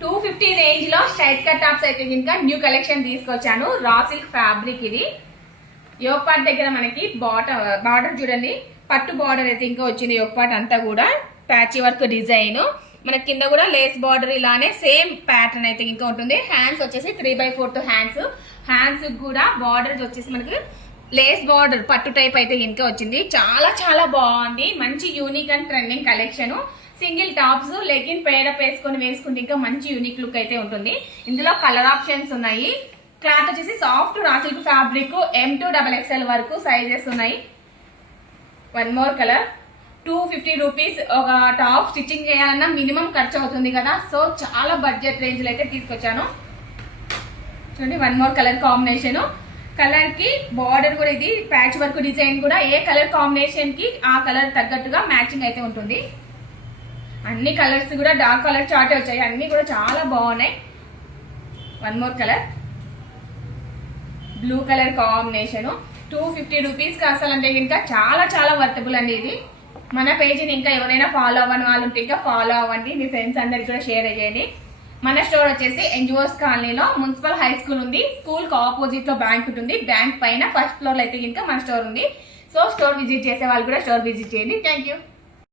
250 range లో straight cut tops అయితే ఇంకా న్యూ కలెక్షన్ తీసుకొచ్చాను. రా సిల్క్ ఫ్యాబ్రిక్ ఇది. యోగ్ పార్ట్ దగ్గర మనకి బార్డర్ చూడండి, పట్టు బార్డర్ అయితే ఇంకా వచ్చింది. యోగ్ పార్ట్ అంతా కూడా ప్యాచ్ వర్క్ డిజైన్, మనకి కింద కూడా లేస్ బార్డర్ ఇలానే సేమ్ ప్యాటర్న్ అయితే ఇంకా ఉంటుంది. హ్యాండ్స్ వచ్చేసి 3/4 హ్యాండ్స్ కూడా బార్డర్ వచ్చేసి మనకి లేస్ బార్డర్ పట్టు టైప్ అయితే ఇంకా వచ్చింది. చాలా చాలా బాగుంది. మంచి unique and trending collection. Single tops legging pair up వేసుకుంటే ఇంకా మంచి యూనిక్ లుక్ అయితే ఉంటుంది. ఇందులో కలర్ ఆప్షన్స్ ఉన్నాయి. క్లాత్ వచ్చేసి soft raw silk fabric, M2 XXL వరకు సైజెస్ ఉన్నాయి. One more colour. 250 రూపీస్ ఒక టాప్ స్టిచ్చింగ్ చేయాలన్నా మినిమం ఖర్చు అవుతుంది కదా, సో చాలా బడ్జెట్ రేంజ్ లో అయితే తీసుకొచ్చాను. చూడండి, one more colour combination. Colour కి బార్డర్ కూడా ఇది ప్యాచ్ వర్క్ డిజైన్ కూడా ఏ కలర్ కాంబినేషన్ కి ఆ కలర్ తగ్గట్టుగా మ్యాచింగ్ అయితే ఉంటుంది. అన్ని కలర్స్ కూడా డార్క్ కలర్ చార్ట్ వచ్చాయి, అన్ని కూడా చాలా బాగున్నాయి. One more colour, blue colour combination. 250 rupees కి అసలు అంటే ఇంకా చాలా చాలా వర్తబుల్ అండి ఇది. మన పేజీని ఇంకా ఎవరైనా ఫాలో అవ్వని వాళ్ళు ఉంటే ఇంకా ఫాలో అవ్వండి, మీ ఫ్రెండ్స్ అందరికి కూడా షేర్ చేయండి. మన స్టోర్ వచ్చేసి ఎన్జిఓస్ కాలనీలో మున్సిపల్ హై స్కూల్ ఉంది. స్కూల్ కి ఆపోజిట్ లో బ్యాంక్ ఉంటుంది. బ్యాంక్ పైన ఫస్ట్ ఫ్లోర్ లో అయితే ఇంకా మన స్టోర్ ఉంది. సో స్టోర్ విజిట్ చేసే వాళ్ళు కూడా స్టోర్ విజిట్ చేయండి. Thank you.